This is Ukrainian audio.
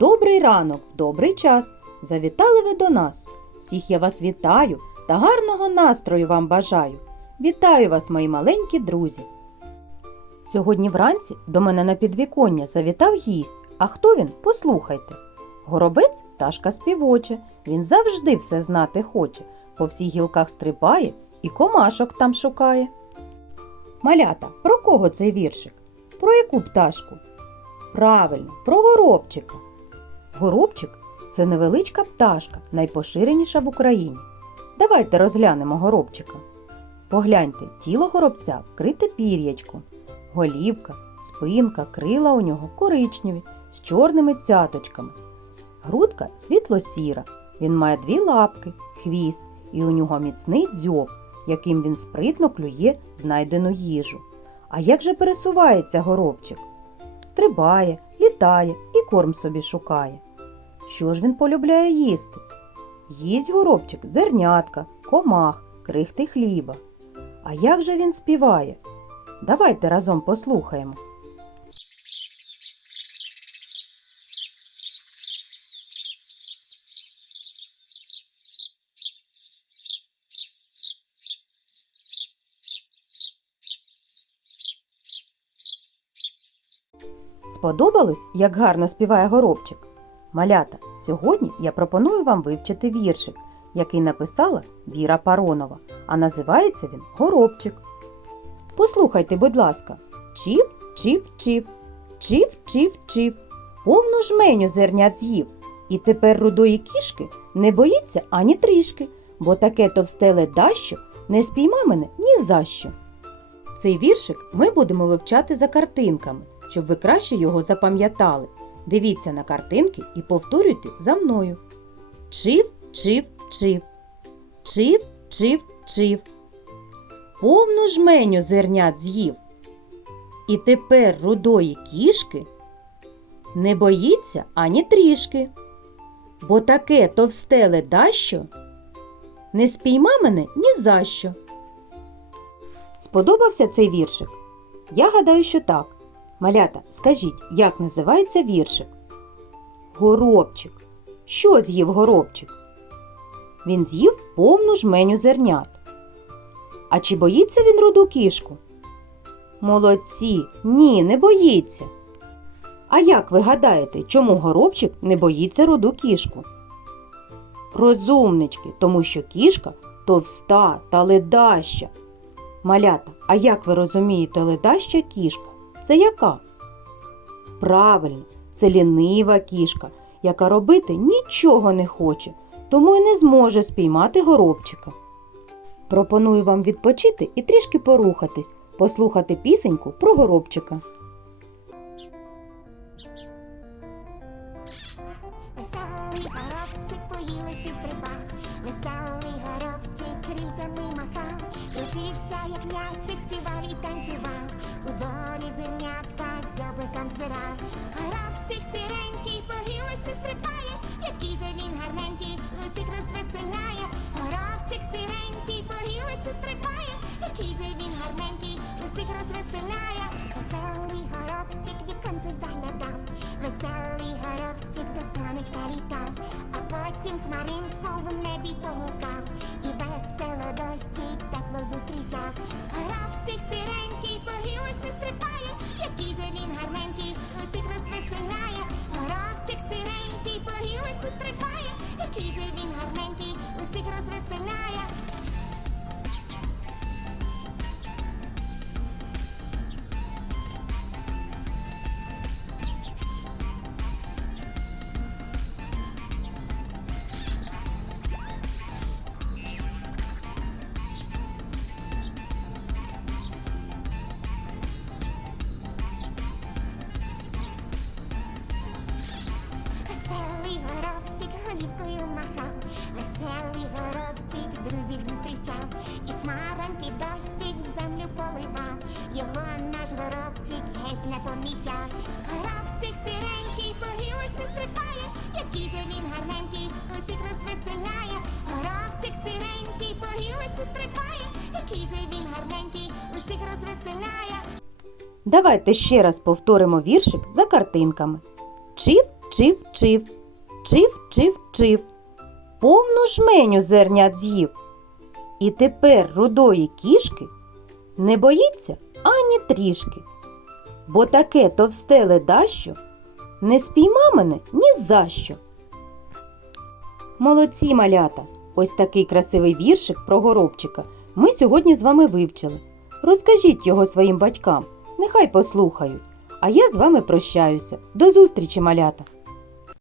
Добрий ранок, в добрий час. Завітали ви до нас. Всіх я вас вітаю та гарного настрою вам бажаю. Вітаю вас, мої маленькі друзі. Сьогодні вранці до мене на підвіконня завітав гість. А хто він? Послухайте. Горобець пташка співоча. Він завжди все знати хоче. По всіх гілках стрибає і комашок там шукає. Малята, про кого цей віршик? Про яку пташку? Правильно, про горобчика. Горобчик це невеличка пташка, найпоширеніша в Україні. Давайте розглянемо горобчика. Погляньте, тіло горобця вкрите пір'ячком. Голівка, спинка, крила у нього коричневі з чорними цяточками. Грудка світло-сіра. Він має дві лапки, хвіст, і у нього міцний дзьоб, яким він спритно клює знайдену їжу. А як же пересувається горобчик? Стрибає, літає і корм собі шукає. Що ж він полюбляє їсти? Їсть горобчик зернятка, комах, крихти хліба. А як же він співає? Давайте разом послухаємо. Сподобалось, як гарно співає горобчик? Малята, сьогодні я пропоную вам вивчити віршик, який написала Віра Паронова, а називається він Горобчик. Послухайте, будь ласка, чів, чів, чів, чів, чів, чів, повну жменю зернят з'їв. І тепер рудої кішки не боїться ані трішки, бо таке товсте ледащо не спійма мене ні за що. Цей віршик ми будемо вивчати за картинками, щоб ви краще його запам'ятали. Дивіться на картинки і повторюйте за мною. Чив, чив, чив. Чив, чив, чив. Повну жменю зернят з'їв. І тепер рудої кішки не боїться ані трішки. Бо таке товсте ледащо не спійма мене ні за що. Сподобався цей віршик? Я гадаю, що так. Малята, скажіть, як називається віршик? Горобчик. Що з'їв горобчик? Він з'їв повну жменю зернят. А чи боїться він руду кішку? Молодці, ні, не боїться. А як ви гадаєте, чому горобчик не боїться руду кішку? Розумнички, тому що кішка товста та ледаща. Малята, а як ви розумієте ледаща кішка? Це яка? Правильно, це лінива кішка, яка робити нічого не хоче, тому й не зможе спіймати горобчика. Пропоную вам відпочити і трішки порухатись, послухати пісеньку про горобчика. Крильцями махав, крутився, як м'ячик, співав і танцював, у дворі зернятка дзьобиком збирав. Горобчик сіренький по гілиці стрибає, який же він гарненький, усіх розвеселяє. Горобчик сіренький по гілиці стрибає, який же він гарненький, усіх розвеселяє. Веселий горобчик віконце заглядав, веселий горобчик до сонечка літав, а потім хмаринку в небі погукав, і весело тепло зустрічав. Горобчик голівкою махав, веселий горобчик друзів зустрічав, і смаранький дощик землю поливав, його наш горобчик геть не помічав. Горобчик сіренький по гілиці стрибає, який же він гарненький, усіх розвеселяє. Горобчик сіренький по гілиці стрибає, який же він гарненький, усіх розвеселяє. Давайте ще раз повторимо віршик за картинками. Чив, чив, чив, чив, чив, чив, повну жменю зернят з'їв. І тепер рудої кішки не боїться ані трішки, бо таке товсте ледащо не спійма мене ні за що. Молодці малята! Ось такий красивий віршик про горобчика ми сьогодні з вами вивчили. Розкажіть його своїм батькам, нехай послухають. А я з вами прощаюся. До зустрічі, малята!